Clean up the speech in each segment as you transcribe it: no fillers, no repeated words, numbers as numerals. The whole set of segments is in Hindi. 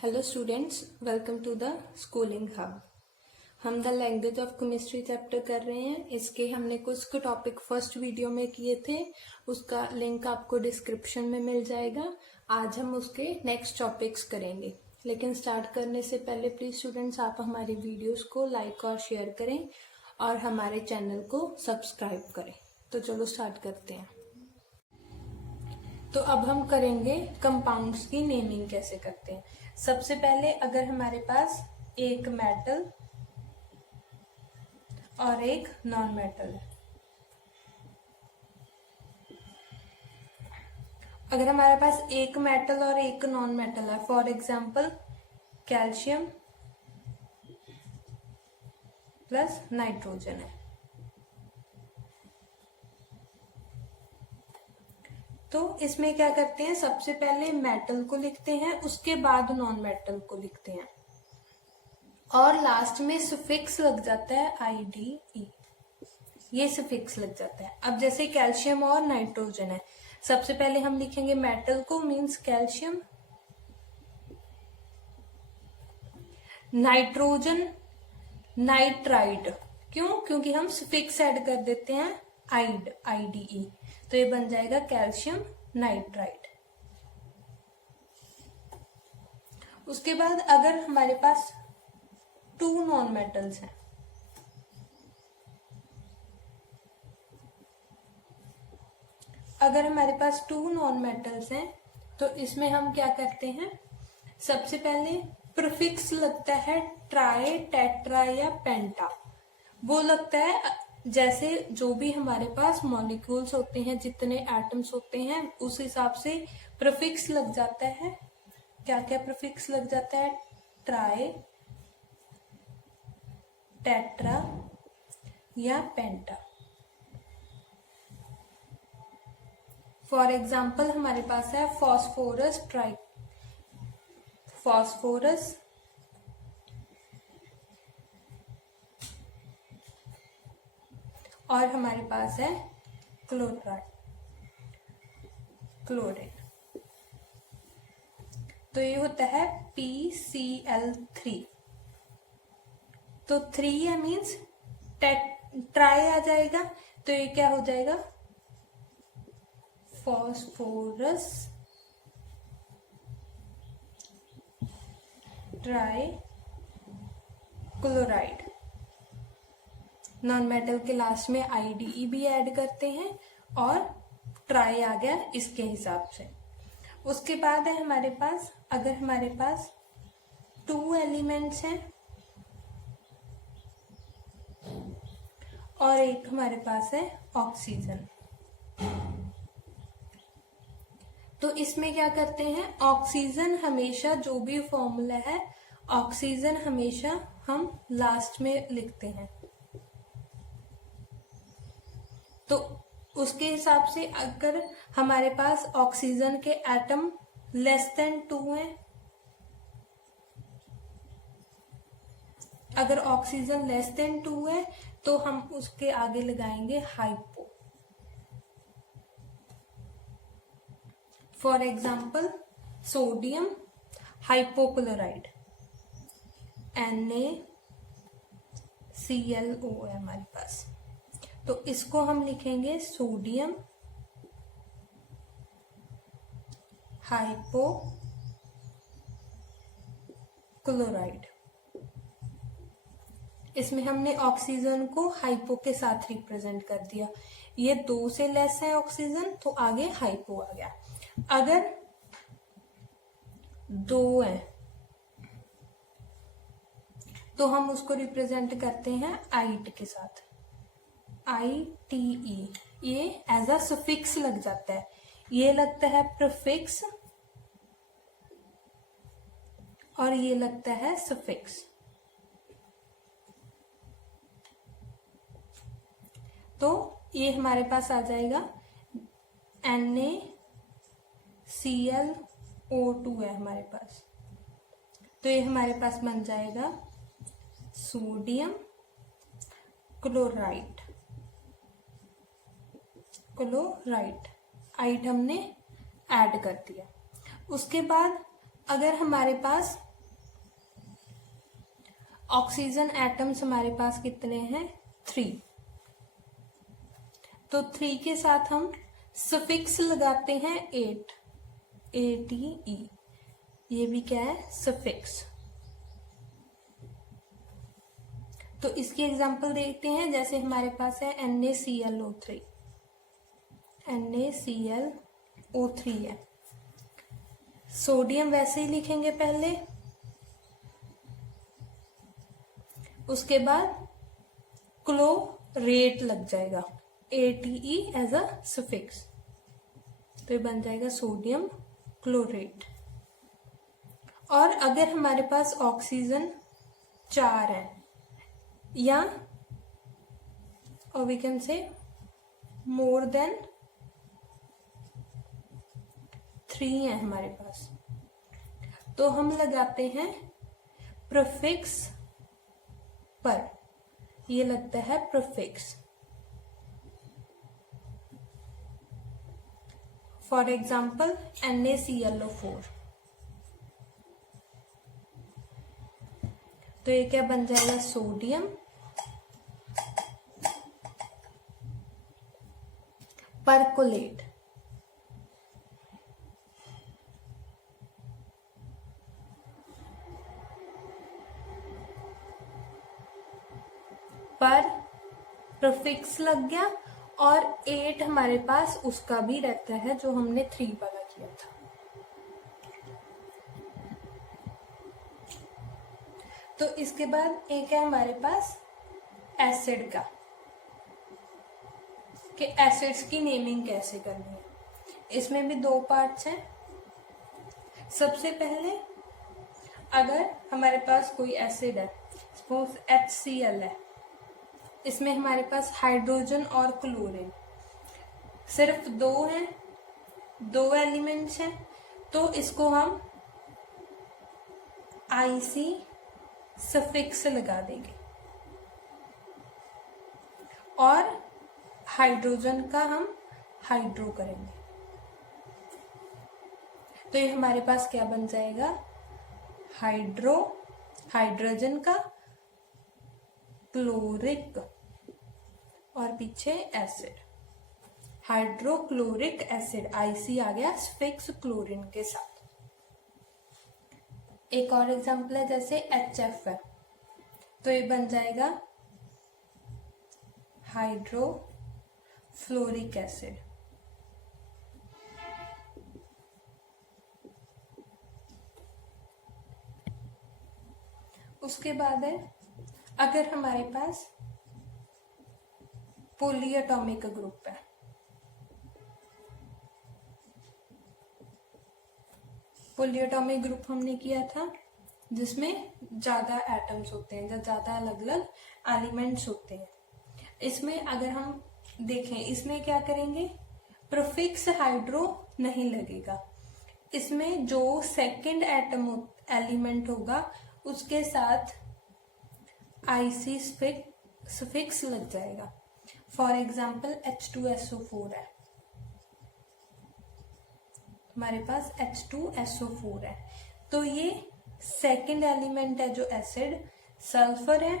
Hello students, welcome to the schooling hub. हम the language of chemistry chapter कर रहे हैं। इसके हमने कुछ टॉपिक फर्स्ट वीडियो में किए थे, उसका लिंक आपको डिस्क्रिप्शन में मिल जाएगा। आज हम उसके नेक्स्ट टॉपिक्स करेंगे, लेकिन स्टार्ट करने से पहले प्लीज स्टूडेंट्स आप हमारी वीडियोस को लाइक और शेयर करें और हमारे चैनल को सब्सक्राइब करें। तो चलो स्टार्ट करते हैं। तो अब हम करेंगे कंपाउंड्स की नेमिंग कैसे करते हैं। सबसे पहले अगर हमारे पास एक मेटल और एक नॉन मेटल है, अगर हमारे पास एक मेटल और एक नॉन मेटल है, for example calcium plus nitrogen है, तो इसमें क्या करते हैं, सबसे पहले मेटल को लिखते हैं, उसके बाद नॉन मेटल को लिखते हैं और लास्ट में सुफिक्स लग जाता है IDE, ये सुफिक्स लग जाता है। अब जैसे कैल्शियम और नाइट्रोजन है, सबसे पहले हम लिखेंगे मेटल को, मींस कैल्शियम, नाइट्रोजन नाइट्राइड, क्यों? क्योंकि हम सुफिक्स ऐड कर देते हैं IDE, तो ये बन जाएगा कैल्शियम नाइट्राइड। उसके बाद अगर हमारे पास 2 नॉन मेटल्स हैं, अगर हमारे पास 2 नॉन मेटल्स हैं तो इसमें हम क्या करते हैं, सबसे पहले प्रीफिक्स लगता है ट्राई, टेट्रा या पेंटा। वो लगता है जैसे जो भी हमारे पास मॉलिक्यूल्स होते हैं, जितने एटम्स होते हैं, उस हिसाब से प्रीफिक्स लग जाता है। क्या क्या प्रीफिक्स लग जाता है? ट्राई, टेट्रा या पेंटा। फॉर एग्जाम्पल हमारे पास है फॉस्फोरस, फॉस्फोरस, और हमारे पास है क्लोरीन। तो ये होता है PCl3। तो 3 है मीन्स ट्राई आ जाएगा, तो ये क्या हो जाएगा, phosphorus try chloride. Non metal के लास्ट में IDE भी ऐड करते हैं और ट्राई आ गया इसके हिसाब से। उसके बाद है हमारे पास, अगर हमारे पास 2 एलिमेंट्स हैं और एक हमारे पास है ऑक्सीजन, तो इसमें क्या करते हैं, ऑक्सीजन हमेशा, जो भी फॉर्मूला है ऑक्सीजन हमेशा हम लास्ट में लिखते हैं। तो उसके हिसाब से अगर हमारे पास ऑक्सीजन के एटम लेस देन 2 हैं, अगर ऑक्सीजन लेस देन 2 है तो हम उसके आगे लगाएंगे hypo. For example sodium hypochloride, NaClO है हमारे पास, तो इसको हम लिखेंगे सोडियम हाइपोक्लोराइड। इसमें हमने ऑक्सीजन को हाइपो के साथ रिप्रेजेंट कर दिया। ये 2 से लेस है ऑक्सीजन, तो आगे हाइपो आ गया। अगर 2 है तो हम उसको रिप्रेजेंट करते हैं आइट के साथ, ITE। ये एज अ सुफिक्स लग जाता है, ये लगता है प्रीफिक्स और ये लगता है सुफिक्स। तो ये हमारे पास आ जाएगा NaClO2 है हमारे पास, तो ये हमारे पास बन जाएगा सोडियम क्लोराइड, आइट हमने ऐड कर दिया। उसके बाद अगर हमारे पास ऑक्सीजन एटम्स हमारे पास कितने हैं? 3। तो 3 के साथ हम सफिक्स लगाते हैं 8, ATE। ये भी क्या है? सफिक्स। तो इसकी एग्जांपल देखते हैं। जैसे हमारे पास है NaClO3, NaClO3 है। सोडियम वैसे ही लिखेंगे पहले, उसके बाद क्लोरेट लग जाएगा, ATE एज अ सफिक्स, तो ये बन जाएगा सोडियम क्लोरेट। और अगर हमारे पास ऑक्सीजन 4 है, या और we can say more than 3 है हमारे पास, तो हम लगाते हैं प्रीफिक्स पर। ये लगता है प्रीफिक्स। फॉर एग्जाम्पल NaClO4, तो ये क्या बन जाएगा? Sodium percolate. पर प्रीफिक्स लग गया, और 8 हमारे पास उसका भी रहता है जो हमने 3 वाला किया था। तो इसके बाद एक है हमारे पास एसिड का, कि एसिड्स की नेमिंग कैसे करनी है। इसमें भी 2 पार्ट्स हैं। सबसे पहले अगर हमारे पास कोई एसिड है, सपोज HCl है, इसमें हमारे पास हाइड्रोजन और क्लोरीन सिर्फ 2 हैं, 2 एलिमेंट्स हैं, तो इसको हम IC सफिक्स लगा देंगे, और हाइड्रोजन का हम हाइड्रो करेंगे। तो ये हमारे पास क्या बन जाएगा? हाइड्रोजन का क्लोरिक, और पीछे एसिड, हाइड्रोक्लोरिक एसिड, IC आ गया सफिक्स क्लोरीन के साथ। एक और एग्जांपल है, जैसे HF है, तो ये बन जाएगा हाइड्रोफ्लोरिक एसिड। उसके बाद है, अगर हमारे पास पॉलीएटॉमिक ग्रुप है, पॉलीएटॉमिक ग्रुप हमने किया था जिसमें ज्यादा एटम्स होते हैं, ज्यादा अलग अलग एलिमेंट्स होते हैं। इसमें अगर हम देखें, इसमें क्या करेंगे? प्रीफिक्स हाइड्रो नहीं लगेगा, इसमें जो सेकंड एटम एलिमेंट होगा उसके साथ IC सफिक्स लग जाएगा। फॉर एग्जाम्पल H2SO4 है, हमारे पास H2SO4 है, तो ये सेकंड एलिमेंट है जो एसिड, सल्फर है,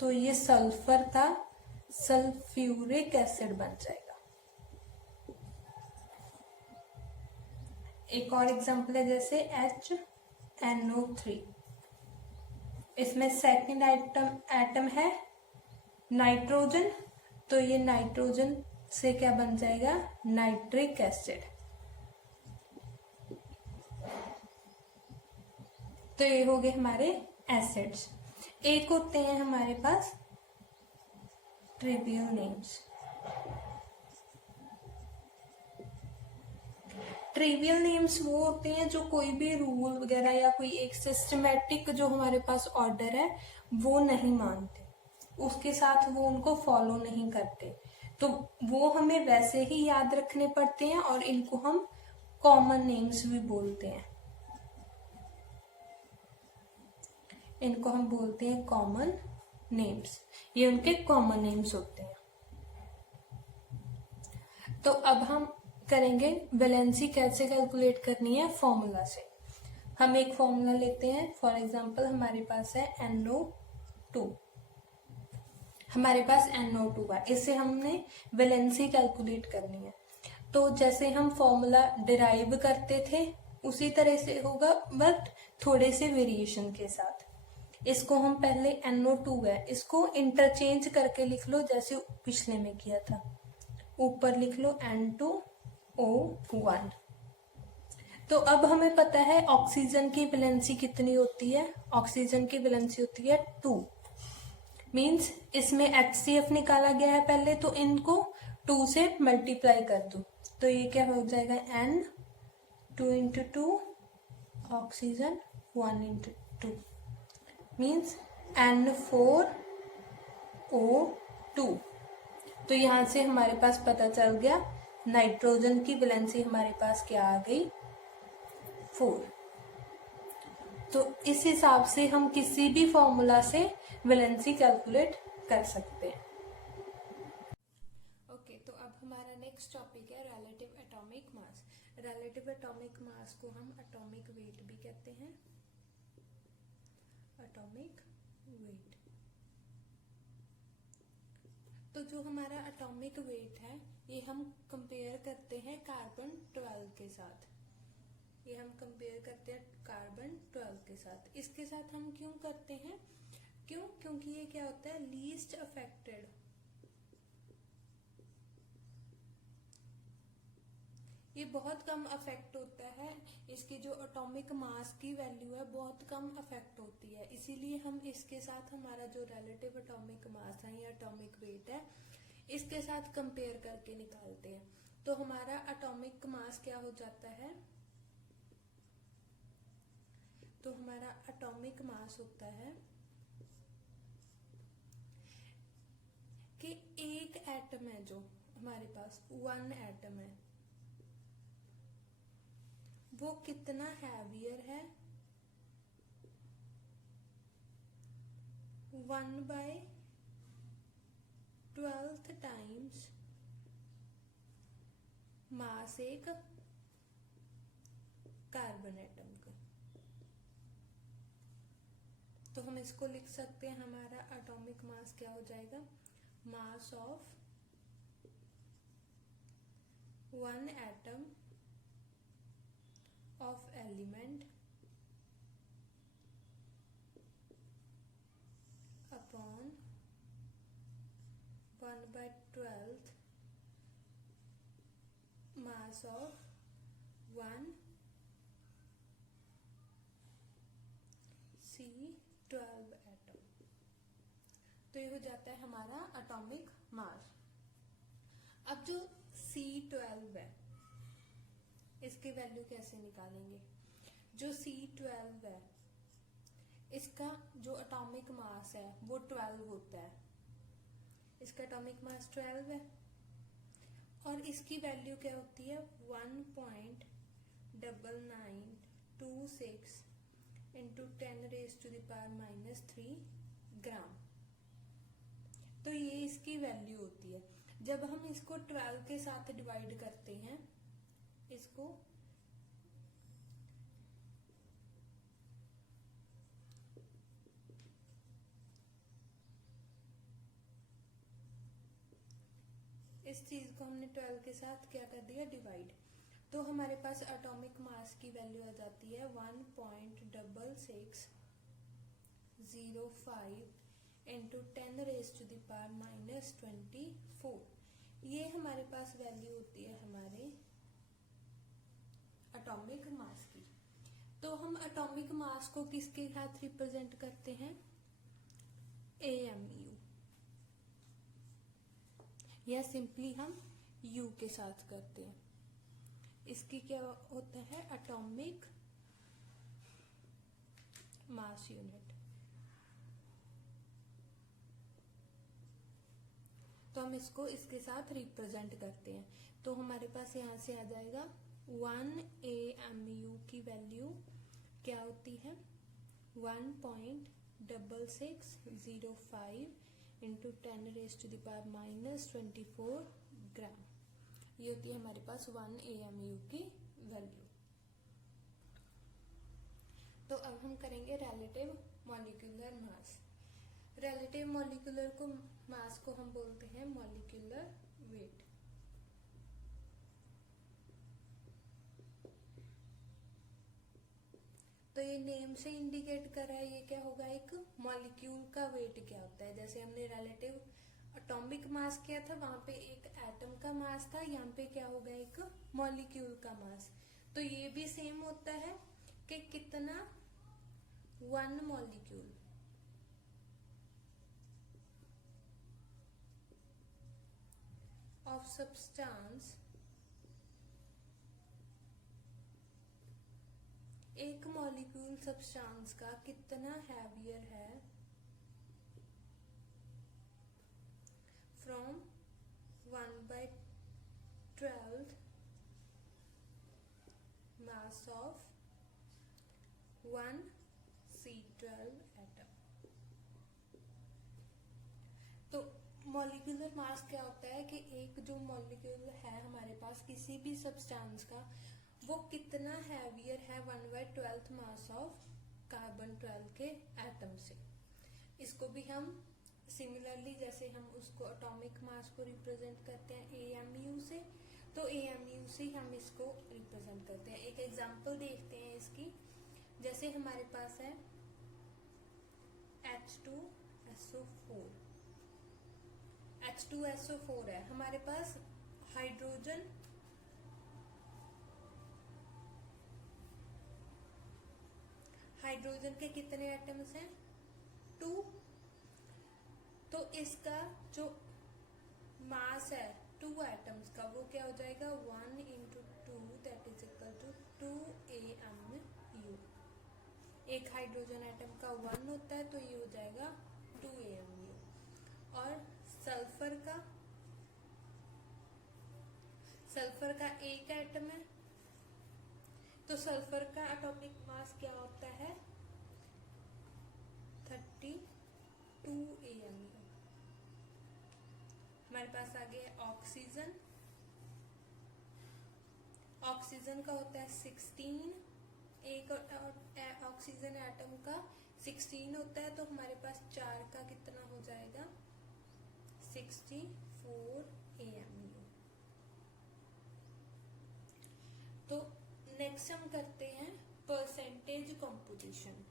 तो ये सल्फर का सल्फ्यूरिक एसिड बन जाएगा। एक और एग्जांपल है, जैसे HNO3, इसमें सेकंड एटम है नाइट्रोजन, तो ये नाइट्रोजन से क्या बन जाएगा? Nitric acid. तो ये हो गए हमारे एसिड्स। एक होते हैं हमारे पास ट्रिवियल नेम्स। ट्रिवियल नेम्स वो होते हैं जो कोई भी रूल वगैरह या कोई एक सिस्टमेटिक जो हमारे पास ऑर्डर है वो नहीं मानते, उसके साथ वो उनको फॉलो नहीं करते, तो वो हमें वैसे ही याद रखने पड़ते हैं, और इनको हम कॉमन नेम्स भी बोलते हैं। इनको हम बोलते हैं कॉमन नेम्स, ये उनके कॉमन नेम्स होते हैं। तो अब हम करेंगे वैलेंसी कैसे कैलकुलेट करनी है, फॉर्मूला से। हम एक फॉर्मूला लेते हैं, फॉर एग्जांपल हमारे पास है NO2, हमारे पास NO2 है, इससे हमने वैलेंसी कैलकुलेट करनी है। तो जैसे हम फॉर्मूला डिराइव करते थे उसी तरह से होगा, बट थोड़े से वेरिएशन के साथ। इसको हम पहले NO2 है, इसको इंटरचेंज करके लिख लो जैसे पिछले में किया था। ऊपर लिख लो N2O1। तो अब हमें पता है ऑक्सीजन की वैलेंसी कितनी होती है, ऑक्सीजन की वैलेंसी होती है 2। मीन्स इसमें HCF निकाला गया है पहले, तो इनको 2 से मल्टीप्लाई कर दो, तो ये क्या हो जाएगा N2 into 2, oxygen 1 into 2, means N4O2। तो यहाँ से हमारे पास पता चल गया नाइट्रोजन की वैलेंसी हमारे पास क्या आ गई, 4। तो इस हिसाब से हम किसी भी फॉर्मूला से वैलेंसी कैलकुलेट कर सकते हैं। ओके, तो अब हमारा नेक्स्ट टॉपिक है relative atomic mass. Relative atomic mass को हम एटॉमिक वेट भी कहते हैं, एटॉमिक वेट। तो जो हमारा एटॉमिक वेट है ये हम कंपेयर करते हैं कार्बन 12 के साथ, ये हम कंपेयर करते हैं कार्बन 12 के साथ। इसके साथ हम क्यों करते हैं, क्योंकि ये क्या होता है, लीस्ट अफेक्टेड, ये बहुत कम अफेक्ट होता है, इसकी जो एटॉमिक मास की वैल्यू है बहुत कम अफेक्ट होती है, इसीलिए हम इसके साथ हमारा जो रिलेटिव एटॉमिक मास है या एटॉमिक वेट है इसके साथ कंपेयर करके निकालते हैं। तो हमारा एटॉमिक मास क्या हो जाता है, तो हमारा एटॉमिक मास होता है कि एक एटम है जो हमारे पास 1 एटम है वो कितना हैवियर है 1/12 टाइम्स मास एक कार्बन एटम का। तो हम इसको लिख सकते हैं, हमारा एटॉमिक मास क्या हो जाएगा, mass of 1 atom of element upon 1/12 mass of 1 C12 atom. तो ये हो जाता है हमारा एटॉमिक मास। अब जो C12 है इसकी वैल्यू कैसे निकालेंगे, जो C12 है इसका जो एटॉमिक मास है वो 12 होता है, इसका एटॉमिक मास 12 है और इसकी वैल्यू क्या होती है 1.9926 इंटू 10⁻³ ग्राम। तो ये इसकी वैल्यू होती है। जब हम इसको 12 के साथ डिवाइड करते हैं, इसको इस चीज को हमने 12 के साथ क्या कर दिया, डिवाइड। तो हमारे पास एटॉमिक मास की वैल्यू आ जाती है 1.6605 इंटू 10⁻²⁻24। ये हमारे पास वैल्यू होती है हमारे एटॉमिक मास की। तो हम एटॉमिक मास को किसके साथ रिप्रेजेंट करते हैं, AMU, या सिंपली हम U के साथ करते हैं। इसकी क्या होता है, एटॉमिक मास यूनिट। तो हम इसको इसके साथ रिप्रेजेंट करते हैं। तो हमारे पास यहाँ से आ जाएगा 1 AMU की वैल्यू क्या होती है 1.6605 इंटू 10⁻²⁻24 ग्राम। ये होती है हमारे पास 1 AMU की वैल्यू। हम करेंगे relative molecular mass. Relative molecular को मास को हम बोलते हैं मॉलिक्यूलर वेट। तो ये नेम से इंडिकेट कर रहा है ये क्या होगा, एक मॉलिक्यूल का वेट क्या होता है। जैसे हमने रिलेटिव एटॉमिक मास किया था, वहां पे एक एटम का मास था, यहाँ पे क्या होगा, एक मॉलिक्यूल का मास। तो ये भी सेम होता है कि कितना वन मॉलिक्यूल ऑफ सब्सटेंस, एक मॉलिक्यूल सब्सटेंस का कितना हैवियर है from 1/12 mass of 1 C12 atom. तो मॉलिक्यूलर मास क्या होता है कि एक जो मॉलिक्यूल है हमारे पास किसी भी सब्सटेंस का, वो कितना हैवियर है 1/12 मास ऑफ कार्बन 12 के एटम से। इसको भी हम सिमिलरली जैसे हम उसको एटॉमिक मास को रिप्रेजेंट करते हैं AMU से, तो AMU से हम इसको रिप्रेजेंट करते हैं। एक एग्जांपल देखते हैं इसकी। जैसे हमारे पास है H2SO4। H2SO4 है हमारे पास। हाइड्रोजन के कितने एटम्स हैं, 2। तो इसका जो मास है 2 एटम्स का, वो क्या हो जाएगा 1 × 2 that is equal to 2 AMU। एक हाइड्रोजन एटम का 1 होता है तो ये हो जाएगा 2 AMU। और सल्फर का एक एटम है, तो सल्फर का एटॉमिक मास क्या होता है 32 AMU। हमारे पास आगे है ऑक्सीजन। ऑक्सीजन का होता है 16, एक ऑक्सीजन एटम का 16 होता है, तो हमारे पास 4 का कितना हो जाएगा 64 AMU। तो नेक्स्ट हम करते हैं परसेंटेज कंपोजिशन।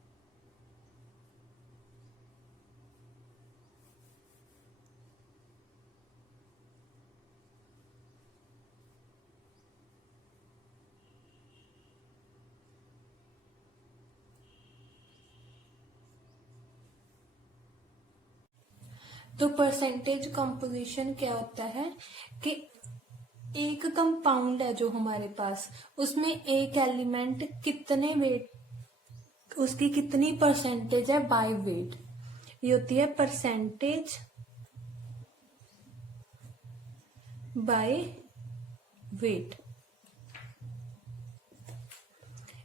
तो परसेंटेज कंपोजिशन क्या होता है कि एक कंपाउंड है जो हमारे पास, उसमें एक एलिमेंट कितने वेट, उसकी कितनी परसेंटेज है बाय वेट। ये होती है परसेंटेज बाय वेट।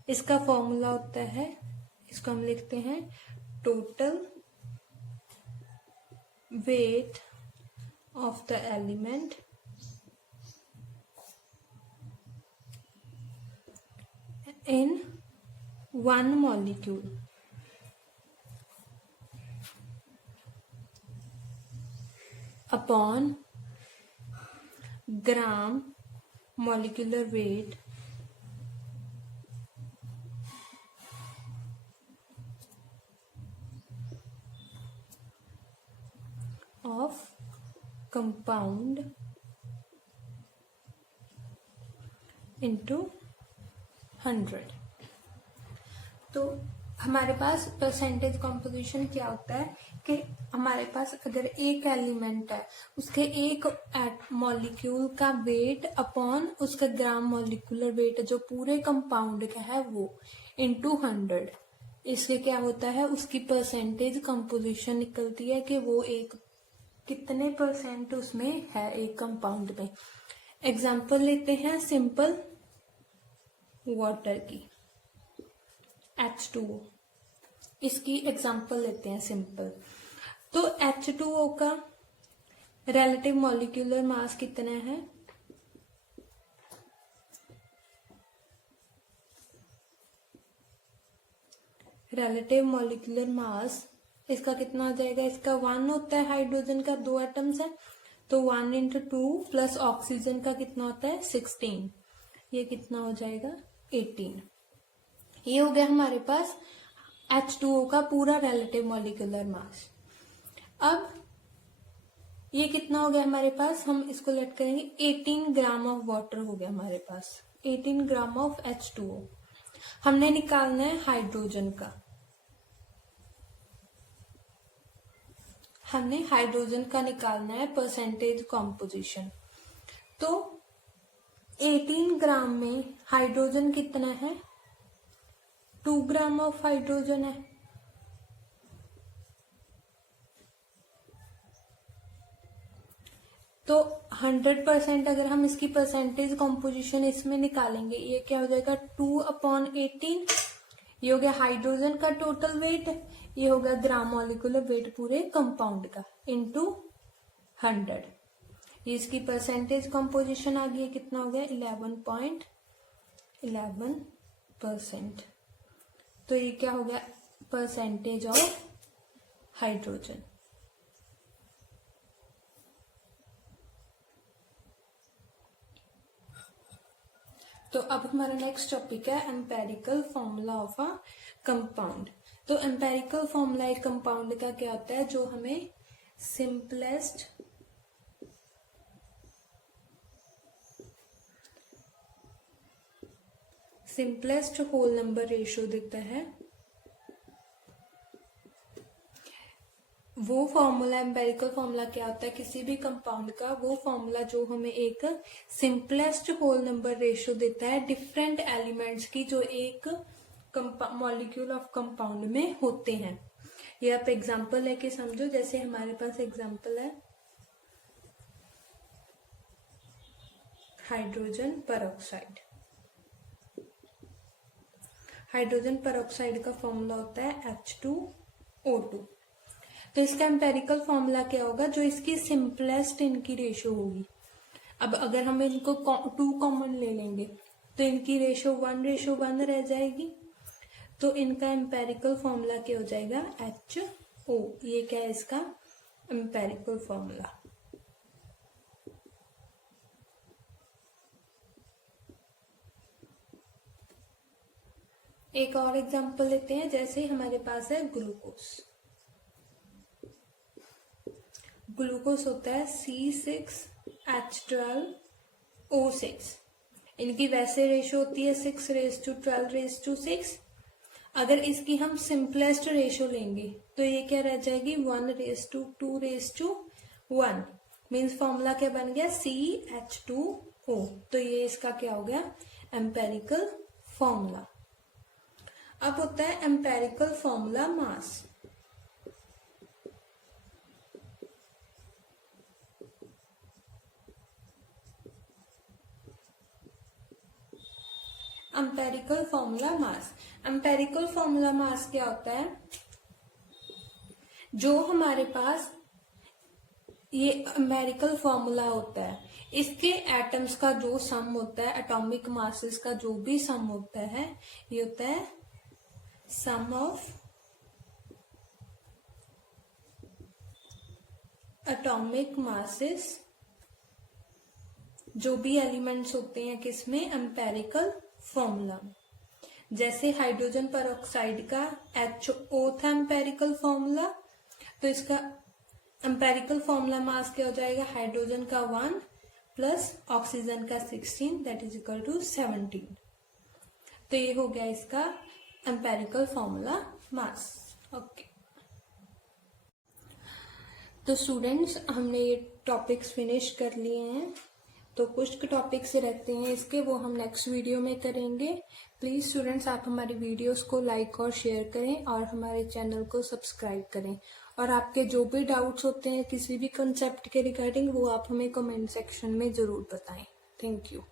इसका फॉर्मूला होता है, इसको हम लिखते हैं total weight of the element in one molecule upon gram molecular weight of compound into 100। तो हमारे पास परसेंटेज कंपोजिशन क्या होता है कि हमारे पास अगर एक एलिमेंट है, उसके एक मॉलिक्यूल का वेट अपॉन उसका ग्राम मॉलिक्यूलर वेट जो पूरे कंपाउंड का है वो इंटू 100, इससे क्या होता है उसकी परसेंटेज कंपोजिशन निकलती है कि वो एक कितने परसेंट उसमें है एक कंपाउंड में। एग्जाम्पल लेते हैं सिंपल वाटर की, H2O, इसकी एग्जाम्पल लेते हैं सिंपल। तो H2O का रिलेटिव मॉलिक्यूलर मास कितना है, रिलेटिव मॉलिक्यूलर मास, इसका कितना हो जाएगा, इसका 1 होता है, हाइड्रोजन का 2 एटम्स है, तो 1 × 2 प्लस ऑक्सीजन का कितना होता है 16, ये कितना हो जाएगा 18। ये हो गया हमारे पास H2O का पूरा रिलेटिव मॉलिक्यूलर मास। अब ये कितना हो गया हमारे पास, हम इसको लेट करेंगे 18 ग्राम ऑफ वाटर हो गया हमारे पास, 18 ग्राम ऑफ H2O। हमने निकालना है हाइड्रोजन का, हमने हाइड्रोजन का निकालना है परसेंटेज कॉम्पोजिशन। तो 18 ग्राम में हाइड्रोजन कितना है, 2 ग्राम ऑफ हाइड्रोजन है। तो 100% अगर हम इसकी परसेंटेज कॉम्पोजिशन इसमें निकालेंगे, ये क्या हो जाएगा 2/18, ये हो गया हाइड्रोजन का टोटल वेट, ये हो गया ग्राम मॉलिक्यूलर वेट पूरे कंपाउंड का इनटू 100। ये इसकी परसेंटेज कॉम्पोजिशन आ गई, कितना हो गया 11.11%। तो ये क्या हो गया परसेंटेज ऑफ हाइड्रोजन। तो अब हमारा नेक्स्ट टॉपिक है empirical formula of a compound. तो एम्पेरिकल फॉर्मूला एक कंपाउंड का क्या होता है, जो हमें सिंपलेस्ट होल नंबर रेशियो देता है। वो फॉर्मूला, एम्पेरिकल फॉर्मूला क्या होता है किसी भी कंपाउंड का, वो फॉर्मूला जो हमें एक सिंपलेस्ट होल नंबर रेशियो देता है डिफरेंट एलिमेंट्स की जो एक मॉलिक्यूल ऑफ कंपाउंड में होते हैं। ये आप एग्जांपल लेके समझो, जैसे हमारे पास एग्जांपल है हाइड्रोजन परऑक्साइड। हाइड्रोजन परऑक्साइड का फॉर्मूला होता है H2O2। तो इसका एम्पेरिकल फॉर्मूला क्या होगा, जो इसकी सिंपलेस्ट इनकी रेशियो होगी। अब अगर हम इनको 2 कॉमन ले लेंगे तो इनकी रेशियो 1:1 रह जाएगी। तो इनका एम्पेरिकल फॉर्मूला क्या हो जाएगा HO। ये क्या है इसका एम्पेरिकल फॉर्मूला। एक और एग्जांपल लेते हैं, जैसे हमारे पास है ग्लूकोज। ग्लूकोज होता है C6H12O6। इनकी वैसे रेशियो होती है 6:12:6। अगर इसकी हम सिंपलेस्ट रेशियो लेंगे तो ये क्या रह जाएगी 1:2:1। मीन्स फॉर्मूला क्या बन गया CH2O। तो ये इसका क्या हो गया एम्पेरिकल फॉर्मूला। अब होता है empirical formula mass. Empirical formula mass, empirical formula mass क्या होता है, जो हमारे पास ये एम्पेरिकल फॉर्मूला होता है, इसके एटम्स का जो सम होता है, एटॉमिक मासेस का जो भी सम होता है, ये होता है सम ऑफ एटॉमिक मासेस, जो भी एलिमेंट्स होते हैं किसमें एम्पेरिकल फॉर्मूला। जैसे हाइड्रोजन परऑक्साइड का HO था एम्पेरिकल फॉर्मूला, तो इसका एम्पेरिकल फॉर्मूला मास क्या हो जाएगा हाइड्रोजन का 1 प्लस ऑक्सीजन का 16 दैट इज इक्वल टू 17। तो ये हो गया इसका एम्पेरिकल फॉर्मूला मास। ओके, तो स्टूडेंट्स हमने ये टॉपिक्स फिनिश कर लिए हैं। तो कुछ टॉपिक्स रहते हैं इसके, वो हम नेक्स्ट वीडियो में करेंगे। प्लीज स्टूडेंट्स आप हमारी वीडियोस को लाइक और शेयर करें और हमारे चैनल को सब्सक्राइब करें। और आपके जो भी डाउट्स होते हैं किसी भी कंसेप्ट के रिगार्डिंग, वो आप हमें कमेंट सेक्शन में जरूर बताएं। Thank you.